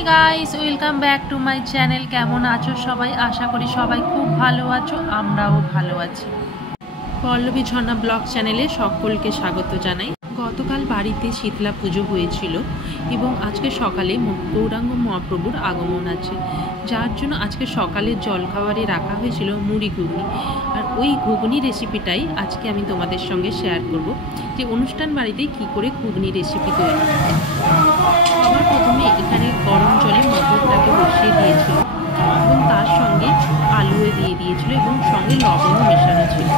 Hey guys welcome back to my channel. केमन आछो सबाई? आशा करी सबाई खूब भालो आछो, आमराओ भालो आछि। पल्लवी झर्णा ब्लग चैनेले सकलके स्वागत जानाई। गतकाल बाड़ीते शीतला पुजो हयेछिलो एबं आजके सकाले गौरांग महाप्रभुर आगमन आछे, जार जोन्नो आजके सकाले जलखाबारे राखा हयेछिलो मुड़ी घुगनी। और ओई घुगनी रेसिपिटाई आजके आमी तोमादेर संगे शेयर करब जे अनुष्ठान बाड़ीते कि करे घुगनी रेसिपि तैरि करे। आमार प्रथमे एखाने गरम जले मटरटाके बसिए दिएछिलो एबं तार संगे आलुओ दिए दिएछिलो एबं संगे लवणও मेशानो छिलो।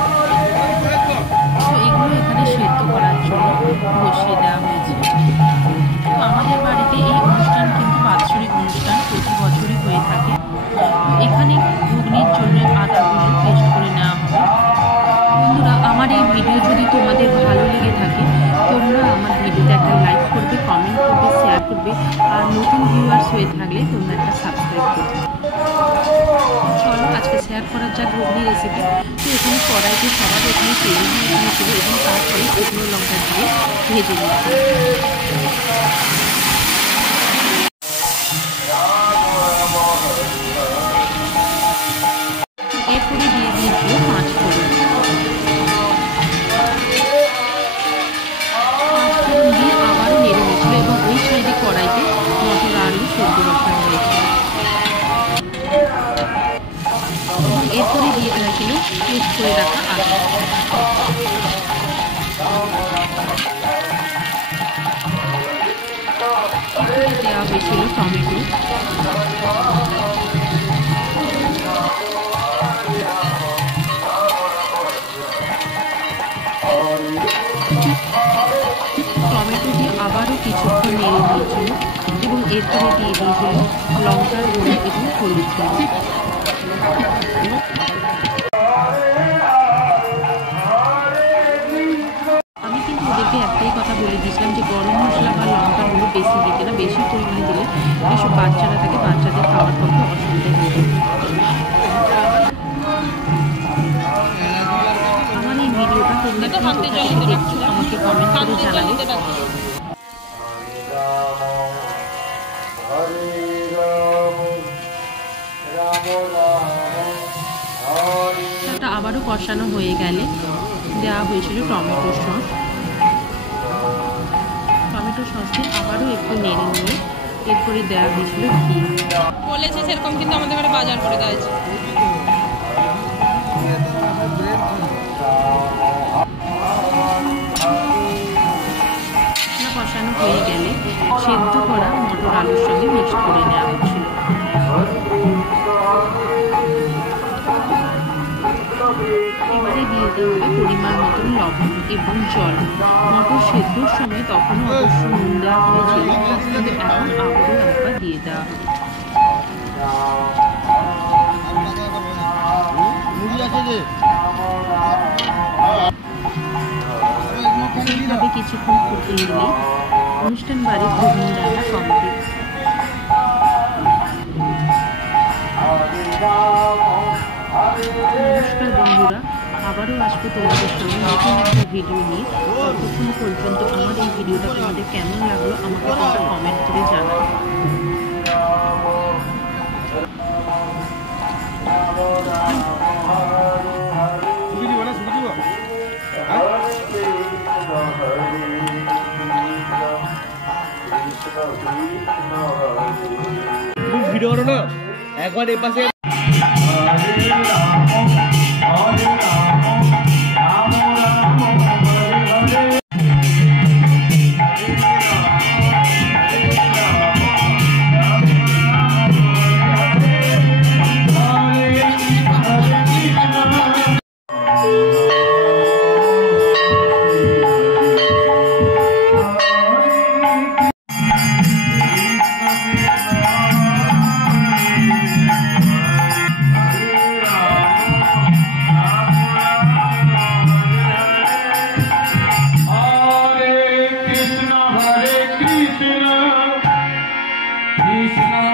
तो एगुलो एखाने सेদ্ধ करार जोन्नो बसिए देওয়া হয়েছে। তো আমাদের বাড়িতে এই অনুষ্ঠান কিন্তু বাৎসরিক অনুষ্ঠান প্রতি বছরই হয়ে থাকে। এখানে ঘুগনির জন্য আটাগুলো পেস্ট করে নেওয়া হবে। বন্ধুরা, আমার এই ভিডিও যদি তোমাদের ভালো লেগে থাকে তোমরা আমার ভিডিওতে একটা লাইক করবে, কমেন্ট করবে, শেয়ার করবে, আর নতুন ভিউয়ার্স হয়ে থাকলে তোমরা একটা সাবস্ক্রাইব করবে। চলো আজকে শেয়ার করা যাক ঘুগনি রেসিপি। তো এখানে কড়াইতে সবার প্রথমে তেল দিয়ে দিয়েছিল এবং তারপরে শুকনো লঙ্কা দিয়ে ভেজে নিয়েছিল। এরপরে দিয়ে দিয়েছিল 5 ফোড়ন। দিয়ে আবারও নেড়ে নিয়েছিল এবং ওই সাইডে কড়াইতে মটর আলু সেদ্ধ বসানো হয়েছিল। এরপরে দিয়ে দেওয়া ছিল পেস্ট করে রাখা আলু। এরপরে দেওয়া হয়েছিল টমেটো। টমেটো দিয়ে আবারও কিছুক্ষণ নেড়ে দিয়েছিল এবং এরপরে দিয়ে দিয়েছিল লঙ্কার গুঁড়ো এবং হলুদ গুঁড়ো। আমি কিন্তু ওদেরকে একটাই কথা বলে দিয়েছিলাম যে গরম মশলা বা লঙ্কার গুঁড়ো বেশি দিতে না, বেশি পরিমাণে দিলে যেসব বাচ্চারা থাকে বাচ্চাদের খাওয়ার পক্ষে অসুবিধা হয়ে যাবে। আমার এই ভিডিওটা তোমরা দেখছো আমাকে কমেন্ট করে জানাবে। আবারও কষানো হয়ে গেলে দেওয়া হয়েছিল টমেটো সস। টমেটো সসে আবারও একটু নেড়ে নিয়ে এরপরে দেওয়া হয়েছিল ঘি। বলেছে সেরকম কিন্তু আমাদের ঘরে বাজার করে দেওয়া হয়েছে। কষানো হয়ে গেলে সেদ্ধ করা মটর আলুর সঙ্গে মিক্স করে নেওয়া হচ্ছিল। এবারে দিয়ে দেওয়া হবে পরিমাণ মতন লবণ এবং জল। মটর সেদ্ধর সময় তখনও অবশ্য নুন দেওয়া হয়েছিল, কিন্তু এখন আবারও একবার দিয়ে দেওয়া হবে। এইভাবে কিছুক্ষণ ফুটিয়ে দিলেই অনুষ্ঠান বাড়ির ঘুগনি রান্না কমপ্লিট। নমস্কার বন্ধুরা, আবারও আসবো তোমাদের সঙ্গে নতুন একটা ভিডিও নিয়ে। ততক্ষণ পর্যন্ত আমার এই ভিডিওটা তোমাদের কেমন লাগলো আমাকে একটা কমেন্ট করে জানাবে। ভিডিও না একবার এ পাশে Krishna